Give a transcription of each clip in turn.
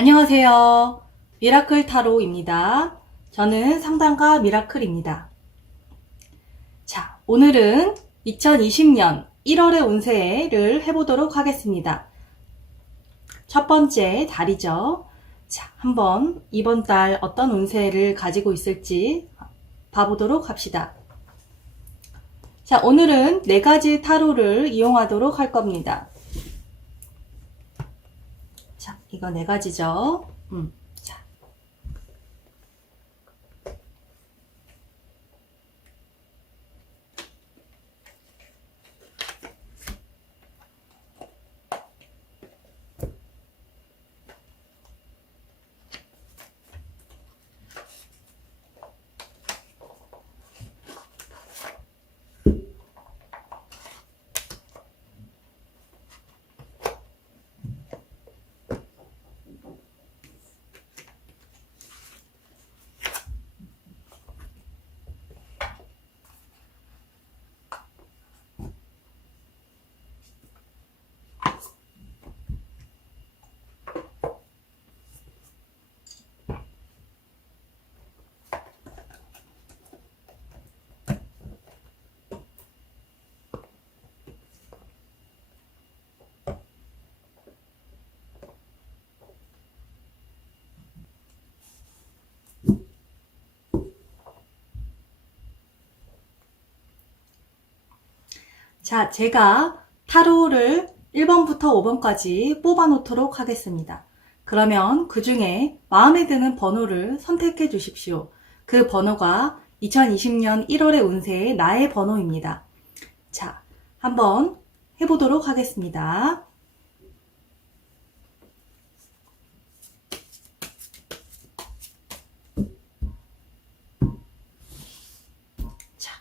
안녕하세요. 미라클 타로입니다. 저는 상담가 미라클입니다. 자, 오늘은 2020년 1월의 운세를 해보도록 하겠습니다. 첫 번째 달이죠. 자, 한번 이번 달 어떤 운세를 가지고 있을지 봐보도록 합시다. 자, 오늘은 4가지 타로를 이용하도록 할 겁니다. 자, 이거 4가지죠. 자. 자, 제가 타로를 1번부터 5번까지 뽑아 놓도록 하겠습니다. 그러면 그 중에 마음에 드는 번호를 선택해 주십시오. 그 번호가 2020년 1월의 운세의 나의 번호입니다. 자, 한번 해보도록 하겠습니다. 자,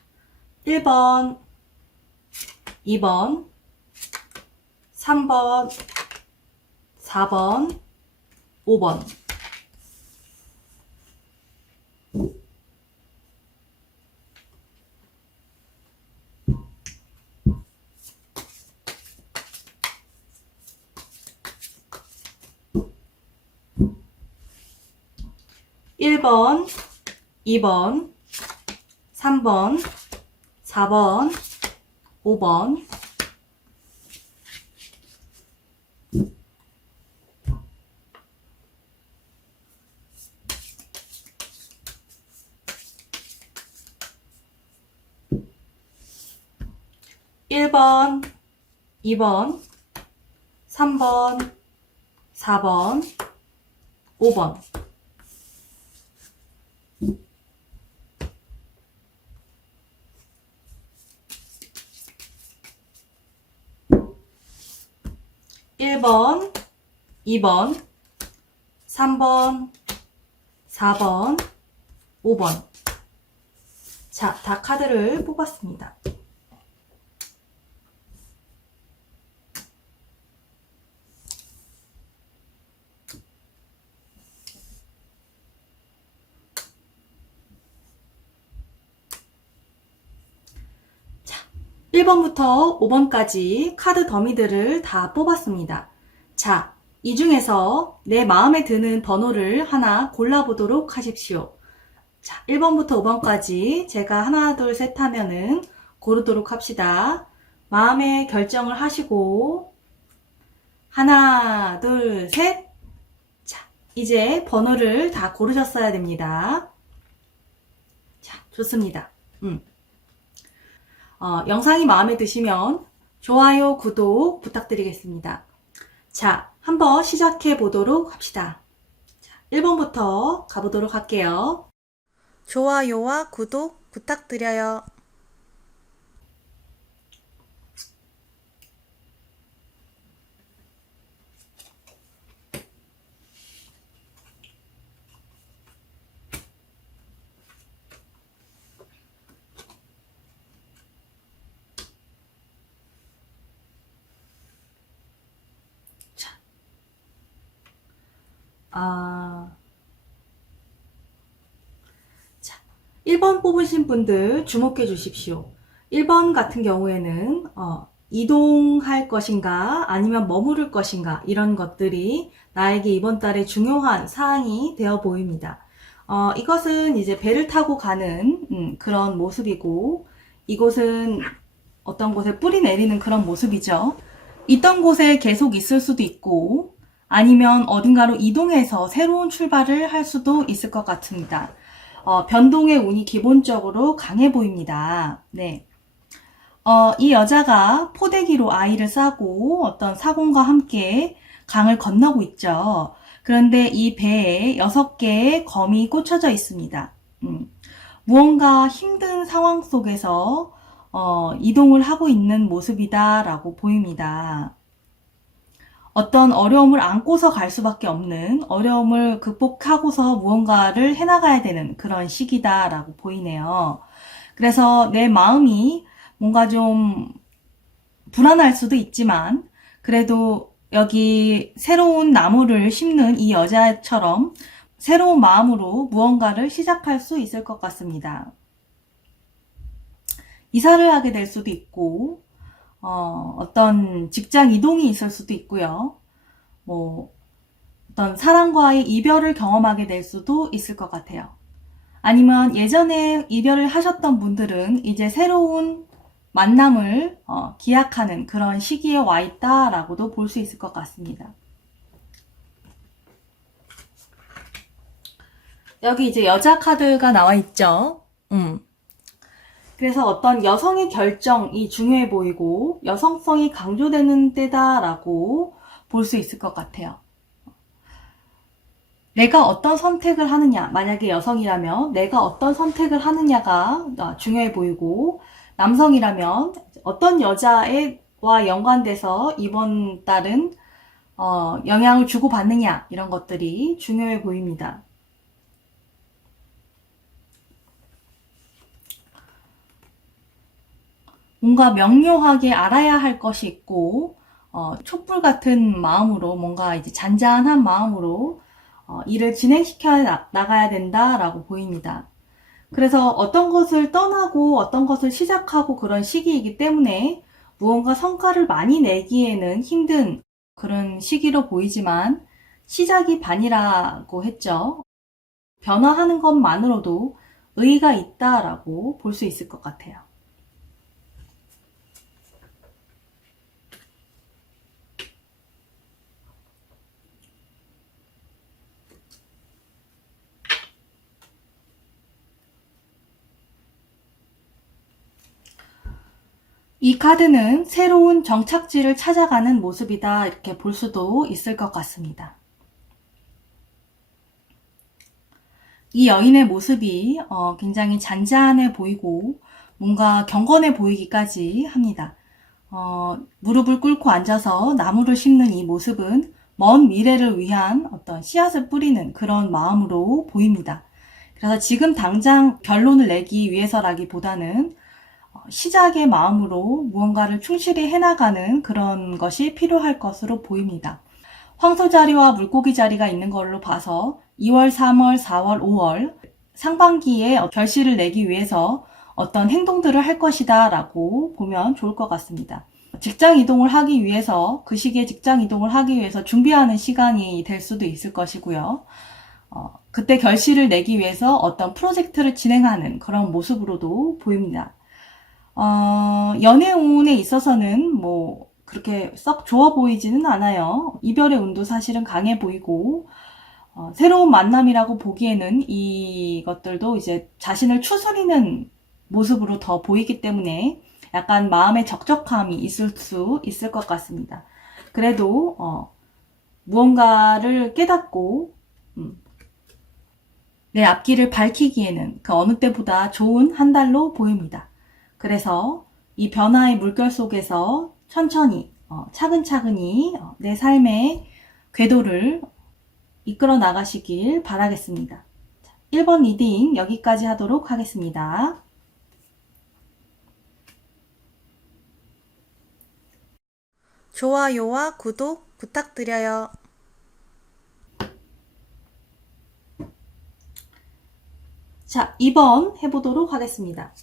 1번, 2번, 3번, 4번, 5번. 일 번, 2번, 3번, 4번, 5번. 일 번, 2번, 3번, 4번, 5번. 일 번, 2번, 3번, 4번, 5번. 자, 다 카드를 뽑았습니다. 자, 1번부터 5번까지 카드 더미들을 다 뽑았습니다. 자, 이 중에서 내 마음에 드는 번호를 하나 골라보도록 하십시오. 자, 1번부터 5번까지 제가 하나, 둘, 셋 하면은 고르도록 합시다. 마음의 결정을 하시고, 하나, 둘, 셋. 자, 이제 번호를 다 고르셨어야 됩니다. 자, 좋습니다. 영상이 마음에 드시면 좋아요, 구독 부탁드리겠습니다. 자, 한번 시작해 보도록 합시다. 자, 1번부터 가보도록 할게요. 좋아요와 구독 부탁드려요. 아, 자, 1번 뽑으신 분들 주목해 주십시오. 1번 같은 경우에는 이동할 것인가 아니면 머무를 것인가 이런 것들이 나에게 이번 달에 중요한 사항이 되어 보입니다. 이것은 이제 배를 타고 가는 그런 모습이고 이곳은 어떤 곳에 뿌리 내리는 그런 모습이죠. 있던 곳에 계속 있을 수도 있고 아니면 어딘가로 이동해서 새로운 출발을 할 수도 있을 것 같습니다. 변동의 운이 기본적으로 강해 보입니다. 네. 이 여자가 포대기로 아이를 싸고 어떤 사공과 함께 강을 건너고 있죠. 그런데 이 배에 6개의 검이 꽂혀져 있습니다. 무언가 힘든 상황 속에서 이동을 하고 있는 모습이다라고 보입니다. 어떤 어려움을 안고서 갈 수밖에 없는 어려움을 극복하고서 무언가를 해나가야 되는 그런 시기다라고 보이네요. 그래서 내 마음이 뭔가 좀 불안할 수도 있지만 그래도 여기 새로운 나무를 심는 이 여자처럼 새로운 마음으로 무언가를 시작할 수 있을 것 같습니다. 이사를 하게 될 수도 있고 어떤 직장 이동이 있을 수도 있고요. 뭐 어떤 사람과의 이별을 경험하게 될 수도 있을 것 같아요. 아니면 예전에 이별을 하셨던 분들은 이제 새로운 만남을 기약하는 그런 시기에 와 있다라고도 볼 수 있을 것 같습니다. 여기 이제 여자 카드가 나와 있죠. 그래서 어떤 여성의 결정이 중요해 보이고 여성성이 강조되는 때다라고 볼 수 있을 것 같아요. 내가 어떤 선택을 하느냐, 만약에 여성이라면 내가 어떤 선택을 하느냐가 중요해 보이고 남성이라면 어떤 여자와 연관돼서 이번 달은 영향을 주고받느냐 이런 것들이 중요해 보입니다. 뭔가 명료하게 알아야 할 것이 있고 촛불 같은 마음으로 뭔가 이제 잔잔한 마음으로 일을 진행시켜 나가야 된다라고 보입니다. 그래서 어떤 것을 떠나고 어떤 것을 시작하고 그런 시기이기 때문에 무언가 성과를 많이 내기에는 힘든 그런 시기로 보이지만 시작이 반이라고 했죠. 변화하는 것만으로도 의의가 있다라고 볼 수 있을 것 같아요. 이 카드는 새로운 정착지를 찾아가는 모습이다 이렇게 볼 수도 있을 것 같습니다. 이 여인의 모습이 굉장히 잔잔해 보이고 뭔가 경건해 보이기까지 합니다. 무릎을 꿇고 앉아서 나무를 심는 이 모습은 먼 미래를 위한 어떤 씨앗을 뿌리는 그런 마음으로 보입니다. 그래서 지금 당장 결론을 내기 위해서라기보다는 시작의 마음으로 무언가를 충실히 해나가는 그런 것이 필요할 것으로 보입니다. 황소 자리와 물고기 자리가 있는 걸로 봐서 2월, 3월, 4월, 5월 상반기에 결실을 내기 위해서 어떤 행동들을 할 것이다 라고 보면 좋을 것 같습니다. 직장 이동을 하기 위해서 그 시기에 직장 이동을 하기 위해서 준비하는 시간이 될 수도 있을 것이고요. 그때 결실을 내기 위해서 어떤 프로젝트를 진행하는 그런 모습으로도 보입니다. 연애 운에 있어서는 뭐 그렇게 썩 좋아 보이지는 않아요. 이별의 운도 사실은 강해 보이고 새로운 만남이라고 보기에는 이것들도 이제 자신을 추스리는 모습으로 더 보이기 때문에 약간 마음의 적적함이 있을 수 있을 것 같습니다. 그래도 무언가를 깨닫고 내 앞길을 밝히기에는 그 어느 때보다 좋은 한 달로 보입니다. 그래서 이 변화의 물결 속에서 천천히 차근차근히 내 삶의 궤도를 이끌어 나가시길 바라겠습니다. 1번 리딩 여기까지 하도록 하겠습니다. 좋아요와 구독 부탁드려요. 자, 2번 해보도록 하겠습니다.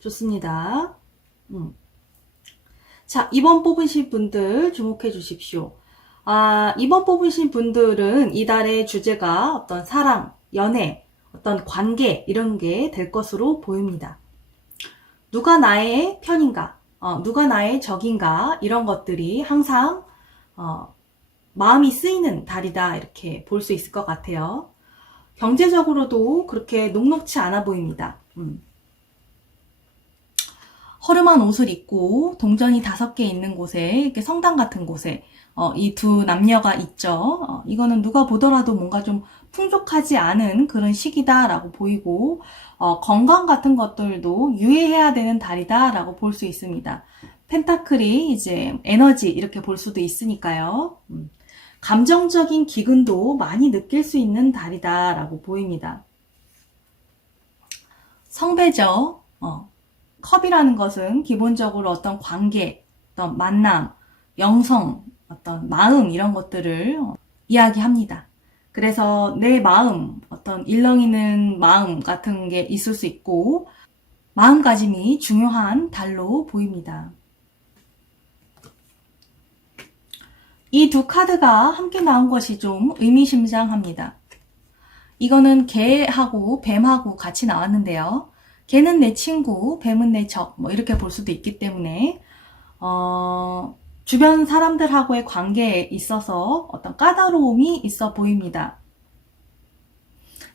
좋습니다. 자, 2번 뽑으신 분들 주목해 주십시오. 2번 뽑으신 분들은 이달의 주제가 어떤 사랑, 연애, 어떤 관계 이런 게 될 것으로 보입니다. 누가 나의 편인가, 누가 나의 적인가 이런 것들이 항상 마음이 쓰이는 달이다 이렇게 볼 수 있을 것 같아요. 경제적으로도 그렇게 녹록치 않아 보입니다. 허름한 옷을 입고 동전이 5개 있는 곳에 이렇게 성당 같은 곳에 이 두 남녀가 있죠. 이거는 누가 보더라도 뭔가 좀 풍족하지 않은 그런 시기다라고 보이고 건강 같은 것들도 유의해야 되는 달이다라고 볼 수 있습니다. 펜타클이 이제 에너지 이렇게 볼 수도 있으니까요. 감정적인 기근도 많이 느낄 수 있는 달이다라고 보입니다. 성배죠. 컵이라는 것은 기본적으로 어떤 관계, 어떤 만남, 영성, 어떤 마음 이런 것들을 이야기합니다. 그래서 내 마음, 어떤 일렁이는 마음 같은 게 있을 수 있고 마음가짐이 중요한 달로 보입니다. 이 두 카드가 함께 나온 것이 좀 의미심장합니다. 이거는 개하고 뱀하고 같이 나왔는데요. 개는 내 친구, 뱀은 내 적, 뭐 이렇게 볼 수도 있기 때문에 주변 사람들하고의 관계에 있어서 어떤 까다로움이 있어 보입니다.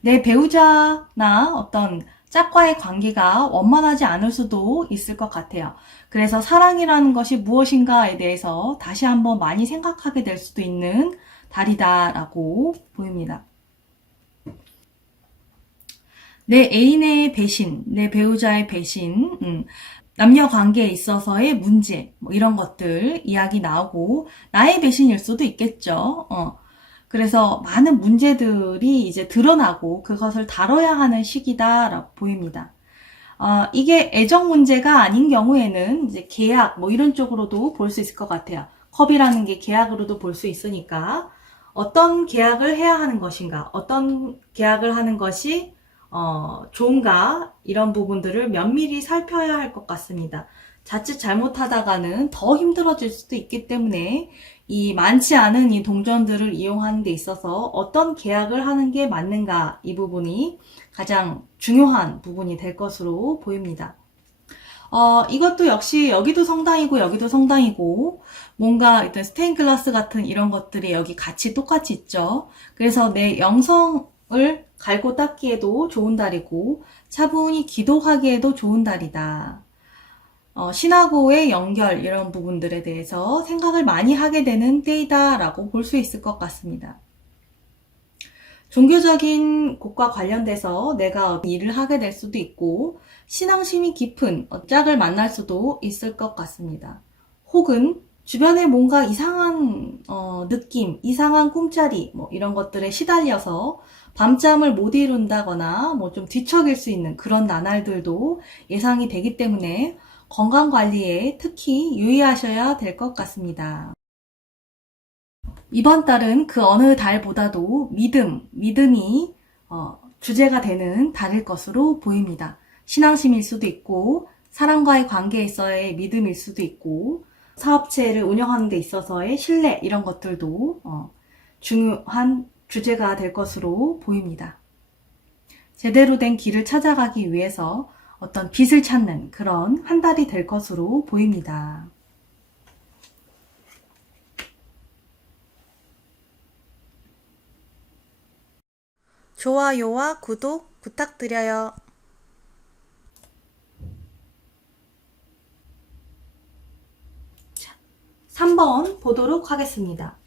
내 배우자나 어떤 짝과의 관계가 원만하지 않을 수도 있을 것 같아요. 그래서 사랑이라는 것이 무엇인가에 대해서 다시 한번 많이 생각하게 될 수도 있는 달이다라고 보입니다. 내 애인의 배신, 내 배우자의 배신, 남녀 관계에 있어서의 문제, 뭐 이런 것들 이야기 나오고, 나의 배신일 수도 있겠죠. 그래서 많은 문제들이 이제 드러나고 그것을 다뤄야 하는 시기다라고 보입니다. 이게 애정 문제가 아닌 경우에는 이제 계약, 뭐 이런 쪽으로도 볼 수 있을 것 같아요. 컵이라는 게 계약으로도 볼 수 있으니까, 어떤 계약을 해야 하는 것인가, 어떤 계약을 하는 것이 좋은가 이런 부분들을 면밀히 살펴야 할 것 같습니다. 자칫 잘못하다가는 더 힘들어질 수도 있기 때문에 이 많지 않은 이 동전들을 이용하는 데 있어서 어떤 계약을 하는 게 맞는가 이 부분이 가장 중요한 부분이 될 것으로 보입니다. 이것도 역시 여기도 성당이고 여기도 성당이고 뭔가 일단 스테인글라스 같은 이런 것들이 여기 같이 똑같이 있죠. 그래서 내 영성을 갈고 닦기에도 좋은 달이고 차분히 기도하기에도 좋은 달이다. 신하고의 연결 이런 부분들에 대해서 생각을 많이 하게 되는 때이다라고 볼 수 있을 것 같습니다. 종교적인 곳과 관련돼서 내가 일을 하게 될 수도 있고 신앙심이 깊은 짝을 만날 수도 있을 것 같습니다. 혹은 주변에 뭔가 이상한 느낌, 이상한 꿈자리 뭐 이런 것들에 시달려서 밤잠을 못 이룬다거나 뭐 좀 뒤척일 수 있는 그런 나날들도 예상이 되기 때문에 건강관리에 특히 유의하셔야 될 것 같습니다. 이번 달은 그 어느 달보다도 믿음이 주제가 되는 달일 것으로 보입니다. 신앙심일 수도 있고 사람과의 관계에서의 믿음일 수도 있고 사업체를 운영하는 데 있어서의 신뢰 이런 것들도 중요한 주제가 될 것으로 보입니다. 제대로 된 길을 찾아가기 위해서 어떤 빛을 찾는 그런 한 달이 될 것으로 보입니다. 좋아요와 구독 부탁드려요. 3번 보도록 하겠습니다.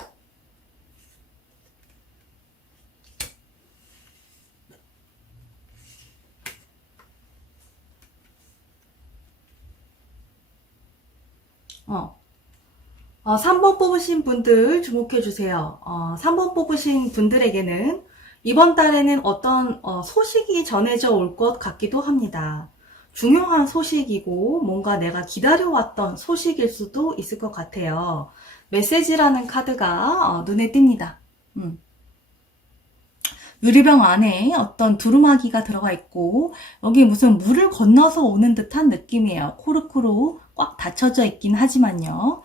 어. 3번 뽑으신 분들 주목해 주세요. 3번 뽑으신 분들에게는 이번 달에는 어떤 소식이 전해져 올 것 같기도 합니다. 중요한 소식이고 뭔가 내가 기다려왔던 소식일 수도 있을 것 같아요. 메시지라는 카드가 눈에 띕니다. 유리병 안에 어떤 두루마기가 들어가 있고 여기 무슨 물을 건너서 오는 듯한 느낌이에요. 코르크로 꽉 닫혀져 있긴 하지만요.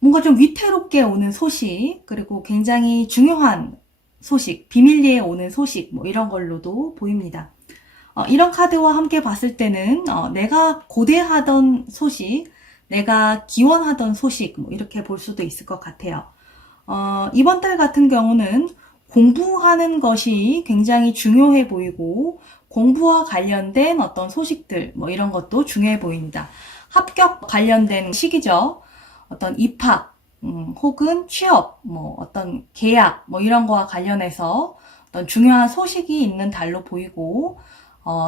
뭔가 좀 위태롭게 오는 소식, 그리고 굉장히 중요한 소식, 비밀리에 오는 소식, 뭐 이런 걸로도 보입니다. 이런 카드와 함께 봤을 때는 내가 고대하던 소식, 내가 기원하던 소식, 뭐 이렇게 볼 수도 있을 것 같아요. 이번 달 같은 경우는 공부하는 것이 굉장히 중요해 보이고 공부와 관련된 어떤 소식들 뭐 이런 것도 중요해 보입니다. 합격 관련된 시기죠. 어떤 입학 혹은 취업 뭐 어떤 계약 뭐 이런 거와 관련해서 어떤 중요한 소식이 있는 달로 보이고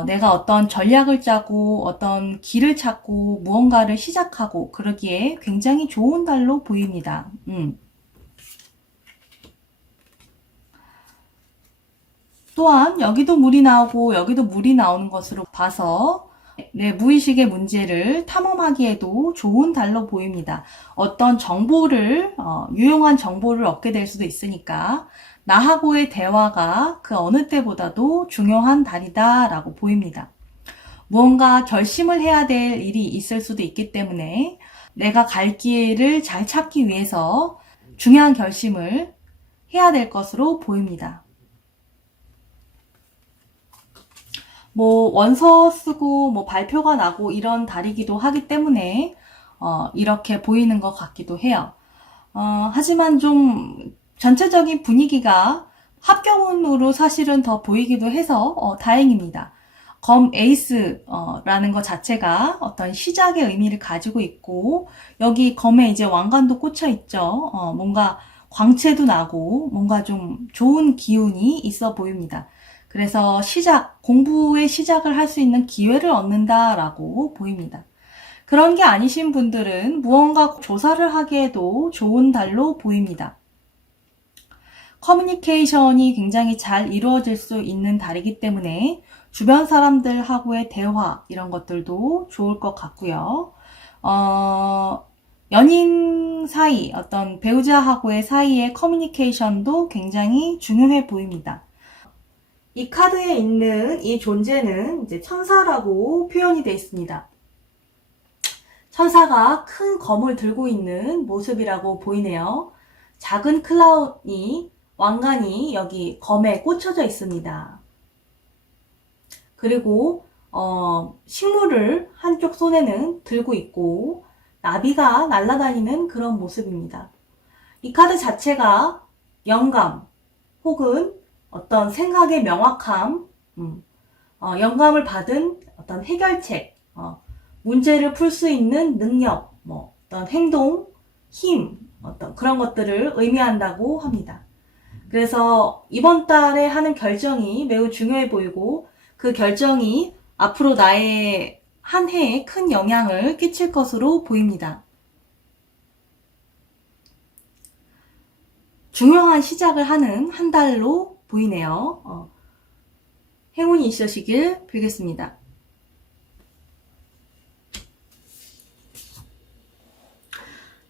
내가 어떤 전략을 짜고 어떤 길을 찾고 무언가를 시작하고 그러기에 굉장히 좋은 달로 보입니다. 또한 여기도 물이 나오고 여기도 물이 나오는 것으로 봐서 내 무의식의 문제를 탐험하기에도 좋은 달로 보입니다. 어떤 정보를 유용한 정보를 얻게 될 수도 있으니까 나하고의 대화가 그 어느 때보다도 중요한 달이다 라고 보입니다. 무언가 결심을 해야 될 일이 있을 수도 있기 때문에 내가 갈 길을 잘 찾기 위해서 중요한 결심을 해야 될 것으로 보입니다. 뭐 원서 쓰고 뭐 발표가 나고 이런 달이기도 하기 때문에 이렇게 보이는 것 같기도 해요. 하지만 좀 전체적인 분위기가 합격운으로 사실은 더 보이기도 해서 다행입니다. 검 에이스라는 것 자체가 어떤 시작의 의미를 가지고 있고 여기 검에 이제 왕관도 꽂혀 있죠. 뭔가 광채도 나고 뭔가 좀 좋은 기운이 있어 보입니다. 그래서 공부의 시작을 할 수 있는 기회를 얻는다라고 보입니다. 그런 게 아니신 분들은 무언가 조사를 하기에도 좋은 달로 보입니다. 커뮤니케이션이 굉장히 잘 이루어질 수 있는 달이기 때문에 주변 사람들하고의 대화 이런 것들도 좋을 것 같고요. 연인 사이, 어떤 배우자하고의 사이의 커뮤니케이션도 굉장히 중요해 보입니다. 이 카드에 있는 이 존재는 이제 천사라고 표현이 되어 있습니다. 천사가 큰 검을 들고 있는 모습이라고 보이네요. 작은 클라우드 왕관이 여기 검에 꽂혀져 있습니다. 그리고 식물을 한쪽 손에는 들고 있고 나비가 날아다니는 그런 모습입니다. 이 카드 자체가 영감 혹은 어떤 생각의 명확함, 영감을 받은 어떤 해결책, 문제를 풀 수 있는 능력, 뭐 어떤 행동, 힘, 어떤 그런 것들을 의미한다고 합니다. 그래서 이번 달에 하는 결정이 매우 중요해 보이고 그 결정이 앞으로 나의 한 해에 큰 영향을 끼칠 것으로 보입니다. 중요한 시작을 하는 한 달로 보이네요. 행운이 있으시길 빌겠습니다.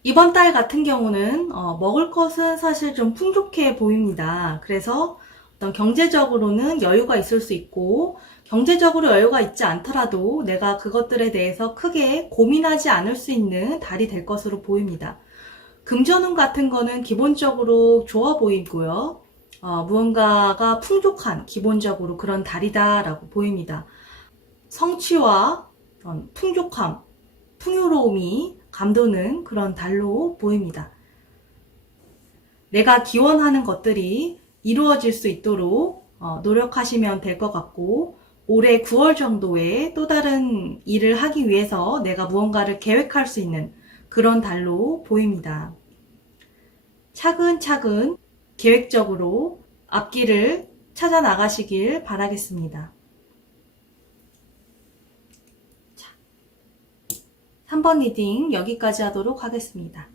이번 달 같은 경우는 먹을 것은 사실 좀 풍족해 보입니다. 그래서 어떤 경제적으로는 여유가 있을 수 있고 경제적으로 여유가 있지 않더라도 내가 그것들에 대해서 크게 고민하지 않을 수 있는 달이 될 것으로 보입니다. 금전운 같은 거는 기본적으로 좋아 보이고요. 무언가가 풍족한 기본적으로 그런 달이다라고 보입니다. 성취와 풍족함, 풍요로움이 감도는 그런 달로 보입니다. 내가 기원하는 것들이 이루어질 수 있도록 노력하시면 될 것 같고 올해 9월 정도에 또 다른 일을 하기 위해서 내가 무언가를 계획할 수 있는 그런 달로 보입니다. 차근차근 계획적으로 앞길을 찾아 나가시길 바라겠습니다. 3번 리딩 여기까지 하도록 하겠습니다.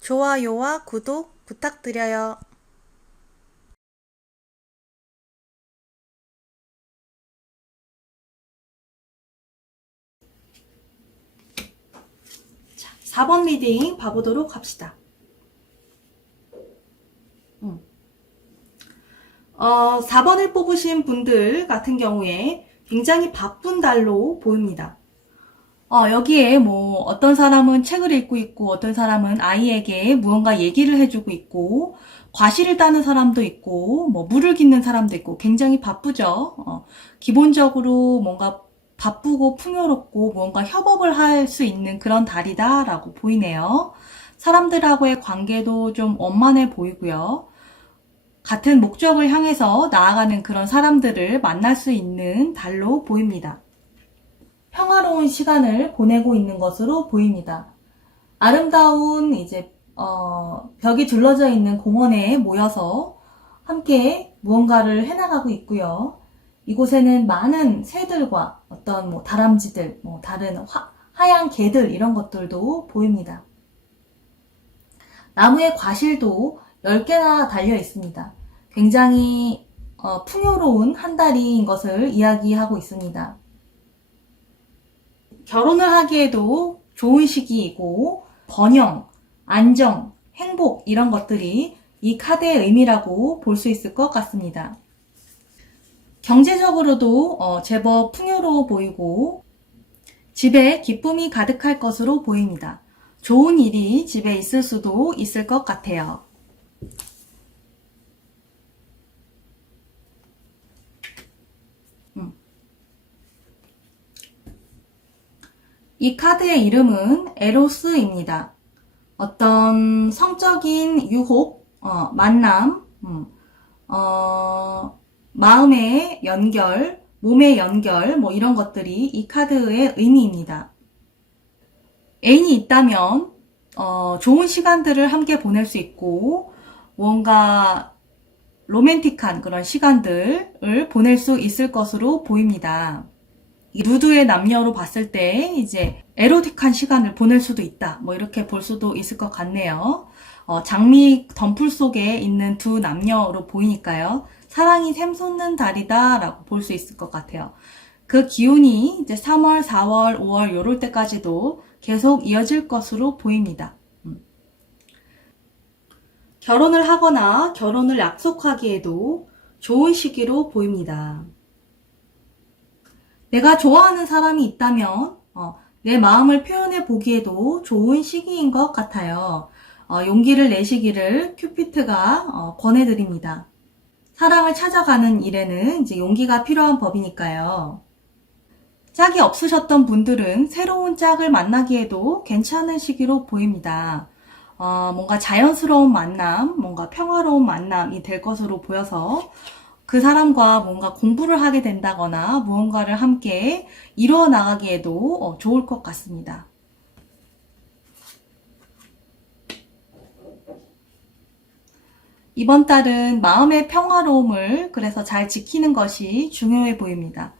좋아요와 구독 부탁드려요. 4번 리딩 봐보도록 합시다. 4번을 뽑으신 분들 같은 경우에 굉장히 바쁜 달로 보입니다. 여기에 뭐 어떤 사람은 책을 읽고 있고 어떤 사람은 아이에게 무언가 얘기를 해주고 있고 과실을 따는 사람도 있고 뭐 물을 깃는 사람도 있고 굉장히 바쁘죠. 기본적으로 뭔가 바쁘고 풍요롭고 뭔가 협업을 할 수 있는 그런 달이다 라고 보이네요. 사람들하고의 관계도 좀 원만해 보이고요. 같은 목적을 향해서 나아가는 그런 사람들을 만날 수 있는 달로 보입니다. 평화로운 시간을 보내고 있는 것으로 보입니다. 아름다운 벽이 둘러져 있는 공원에 모여서 함께 무언가를 해나가고 있고요. 이곳에는 많은 새들과 어떤 뭐 다람쥐들, 뭐 다른 하얀 개들 이런 것들도 보입니다. 나무에 과실도 10개나 달려 있습니다. 굉장히 풍요로운 한 달인 것을 이야기하고 있습니다. 결혼을 하기에도 좋은 시기이고 번영, 안정, 행복 이런 것들이 이 카드의 의미라고 볼 수 있을 것 같습니다. 경제적으로도 제법 풍요로워 보이고 집에 기쁨이 가득할 것으로 보입니다. 좋은 일이 집에 있을 수도 있을 것 같아요. 이 카드의 이름은 에로스입니다. 어떤 성적인 유혹, 만남, 마음의 연결, 몸의 연결, 뭐 이런 것들이 이 카드의 의미입니다. 애인이 있다면 좋은 시간들을 함께 보낼 수 있고 뭔가 로맨틱한 그런 시간들을 보낼 수 있을 것으로 보입니다. 누드의 남녀로 봤을 때 이제 에로틱한 시간을 보낼 수도 있다. 뭐 이렇게 볼 수도 있을 것 같네요. 장미 덤풀 속에 있는 두 남녀로 보이니까요. 사랑이 샘솟는 달이다 라고 볼 수 있을 것 같아요. 그 기운이 이제 3월, 4월, 5월 요럴 때까지도 계속 이어질 것으로 보입니다. 결혼을 하거나 결혼을 약속하기에도 좋은 시기로 보입니다. 내가 좋아하는 사람이 있다면 내 마음을 표현해 보기에도 좋은 시기인 것 같아요. 용기를 내시기를 큐피트가 권해드립니다. 사랑을 찾아가는 일에는 이제 용기가 필요한 법이니까요. 짝이 없으셨던 분들은 새로운 짝을 만나기에도 괜찮은 시기로 보입니다. 뭔가 자연스러운 만남, 뭔가 평화로운 만남이 될 것으로 보여서 그 사람과 뭔가 공부를 하게 된다거나 무언가를 함께 이루어 나가기에도 좋을 것 같습니다. 이번 달은 마음의 평화로움을 그래서 잘 지키는 것이 중요해 보입니다.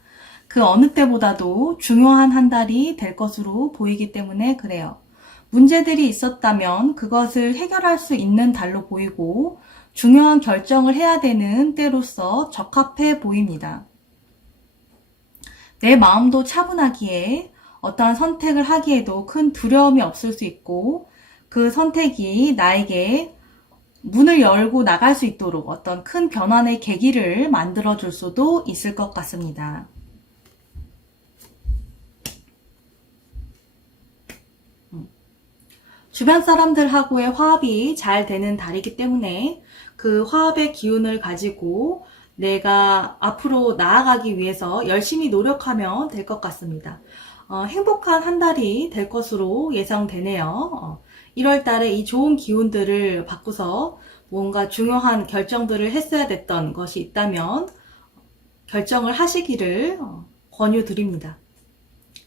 그 어느 때보다도 중요한 한 달이 될 것으로 보이기 때문에 그래요. 문제들이 있었다면 그것을 해결할 수 있는 달로 보이고 중요한 결정을 해야 되는 때로서 적합해 보입니다. 내 마음도 차분하기에 어떠한 선택을 하기에도 큰 두려움이 없을 수 있고 그 선택이 나에게 문을 열고 나갈 수 있도록 어떤 큰 변환의 계기를 만들어 줄 수도 있을 것 같습니다. 주변 사람들하고의 화합이 잘 되는 달이기 때문에 그 화합의 기운을 가지고 내가 앞으로 나아가기 위해서 열심히 노력하면 될 것 같습니다. 행복한 한 달이 될 것으로 예상되네요. 1월 달에 이 좋은 기운들을 바꾸서 뭔가 중요한 결정들을 했어야 됐던 것이 있다면 결정을 하시기를 권유드립니다.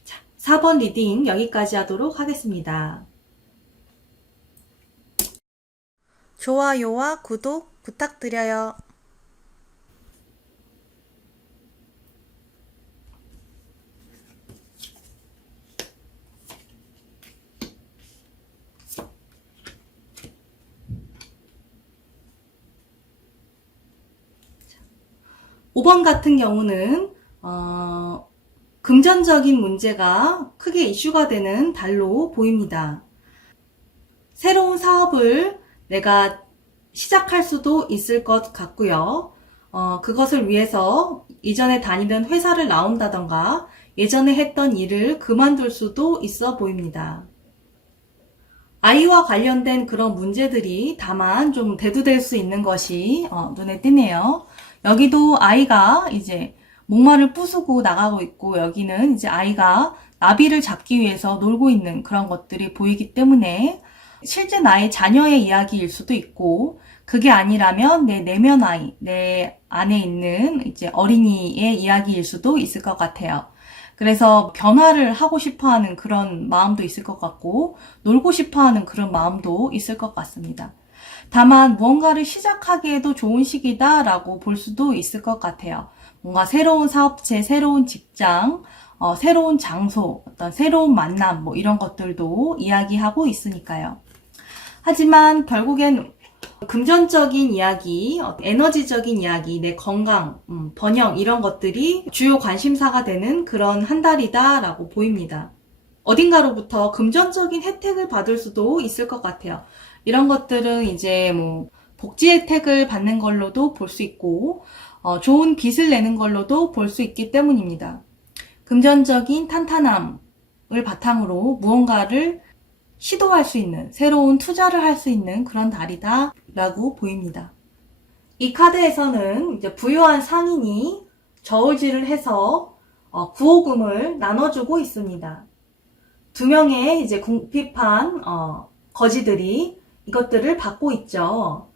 자, 4번 리딩 여기까지 하도록 하겠습니다. 좋아요와 구독 부탁드려요. 오 5번 같은 경우는 금전적인 문제가 크게 이슈가 되는 달로 보입니다. 새로운 사업을 내가 시작할 수도 있을 것 같고요. 그것을 위해서 이전에 다니던 회사를 나온다던가 예전에 했던 일을 그만둘 수도 있어 보입니다. 아이와 관련된 그런 문제들이 다만 좀 대두될 수 있는 것이 눈에 띄네요. 여기도 아이가 이제 목마를 부수고 나가고 있고, 여기는 이제 아이가 나비를 잡기 위해서 놀고 있는 그런 것들이 보이기 때문에 실제 나의 자녀의 이야기일 수도 있고, 그게 아니라면 내 내면 아이, 내 안에 있는 이제 어린이의 이야기일 수도 있을 것 같아요. 그래서 변화를 하고 싶어 하는 그런 마음도 있을 것 같고, 놀고 싶어 하는 그런 마음도 있을 것 같습니다. 다만 무언가를 시작하기에도 좋은 시기다라고 볼 수도 있을 것 같아요. 뭔가 새로운 사업체, 새로운 직장, 새로운 장소, 어떤 새로운 만남, 뭐 이런 것들도 이야기하고 있으니까요. 하지만 결국엔 금전적인 이야기, 에너지적인 이야기, 내 건강, 번영 이런 것들이 주요 관심사가 되는 그런 한 달이다라고 보입니다. 어딘가로부터 금전적인 혜택을 받을 수도 있을 것 같아요. 이런 것들은 이제 뭐 복지 혜택을 받는 걸로도 볼 수 있고, 좋은 빚을 내는 걸로도 볼 수 있기 때문입니다. 금전적인 탄탄함을 바탕으로 무언가를 시도할 수 있는, 새로운 투자를 할 수 있는 그런 달이다 라고 보입니다. 이 카드에서는 이제 부유한 상인이 저울질을 해서 구호금을 나눠주고 있습니다. 두 명의 이제 궁핍한 거지들이 이것들을 받고 있죠.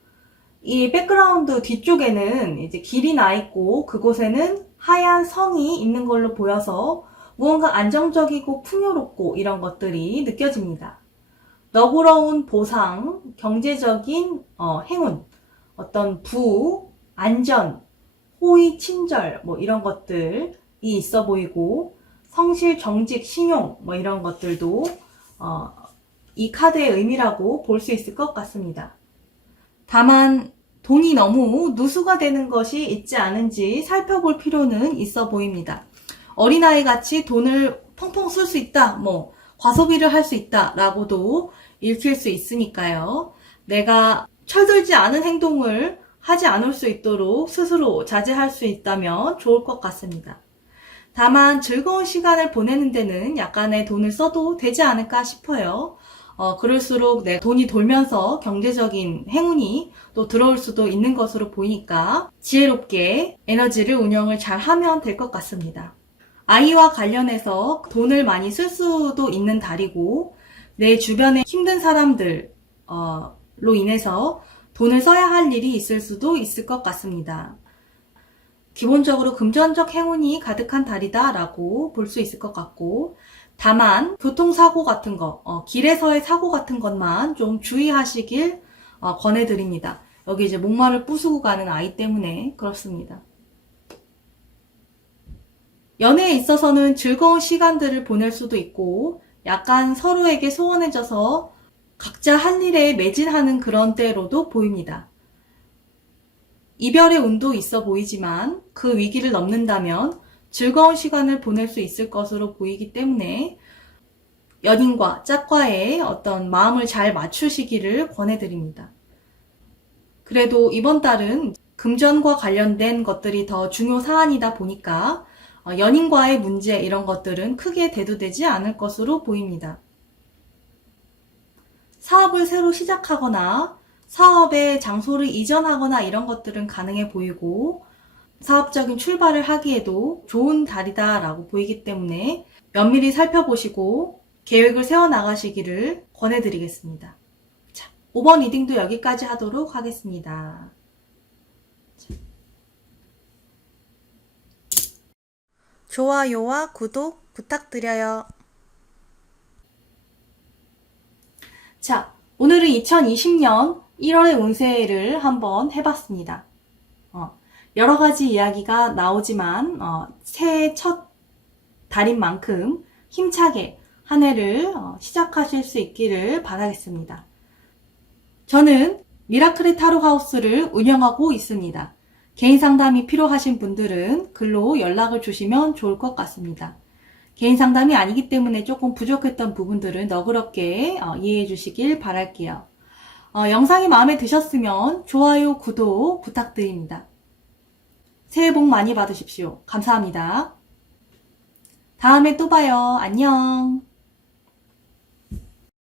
이 백그라운드 뒤쪽에는 이제 길이 나 있고, 그곳에는 하얀 성이 있는 걸로 보여서 무언가 안정적이고 풍요롭고 이런 것들이 느껴집니다. 너그러운 보상, 경제적인 행운, 어떤 부, 안전, 호의, 친절 뭐 이런 것들이 있어 보이고, 성실, 정직, 신용 뭐 이런 것들도 이 카드의 의미라고 볼 수 있을 것 같습니다. 다만 돈이 너무 누수가 되는 것이 있지 않은지 살펴볼 필요는 있어 보입니다. 어린아이 같이 돈을 펑펑 쓸 수 있다, 뭐 과소비를 할 수 있다라고도 읽힐 수 있으니까요. 내가 철들지 않은 행동을 하지 않을 수 있도록 스스로 자제할 수 있다면 좋을 것 같습니다. 다만 즐거운 시간을 보내는 데는 약간의 돈을 써도 되지 않을까 싶어요. 그럴수록 내 돈이 돌면서 경제적인 행운이 또 들어올 수도 있는 것으로 보이니까 지혜롭게 에너지를 운영을 잘 하면 될 것 같습니다. 아이와 관련해서 돈을 많이 쓸 수도 있는 달이고, 내 주변에 힘든 사람들로 인해서 돈을 써야 할 일이 있을 수도 있을 것 같습니다. 기본적으로 금전적 행운이 가득한 달이다라고 볼 수 있을 것 같고, 다만 교통사고 같은 거, 길에서의 사고 같은 것만 좀 주의하시길 권해드립니다. 여기 이제 목마를 부수고 가는 아이 때문에 그렇습니다. 연애에 있어서는 즐거운 시간들을 보낼 수도 있고, 약간 서로에게 소원해져서 각자 할 일에 매진하는 그런 때로도 보입니다. 이별의 운도 있어 보이지만 그 위기를 넘는다면 즐거운 시간을 보낼 수 있을 것으로 보이기 때문에 연인과 짝과의 어떤 마음을 잘 맞추시기를 권해드립니다. 그래도 이번 달은 금전과 관련된 것들이 더 중요 사안이다 보니까 연인과의 문제 이런 것들은 크게 대두되지 않을 것으로 보입니다. 사업을 새로 시작하거나 사업의 장소를 이전하거나 이런 것들은 가능해 보이고, 사업적인 출발을 하기에도 좋은 달이다라고 보이기 때문에 면밀히 살펴보시고 계획을 세워나가시기를 권해드리겠습니다. 자, 5번 리딩도 여기까지 하도록 하겠습니다. 좋아요와 구독 부탁드려요. 자, 오늘은 2020년 1월의 운세를 한번 해봤습니다. 여러 가지 이야기가 나오지만 새해 첫 달인 만큼 힘차게 한 해를 시작하실 수 있기를 바라겠습니다. 저는 미라클의 타로 하우스를 운영하고 있습니다. 개인 상담이 필요하신 분들은 글로 연락을 주시면 좋을 것 같습니다. 개인 상담이 아니기 때문에 조금 부족했던 부분들은 너그럽게 이해해 주시길 바랄게요. 영상이 마음에 드셨으면 좋아요, 구독 부탁드립니다. 새해 복 많이 받으십시오. 감사합니다. 다음에 또 봐요. 안녕.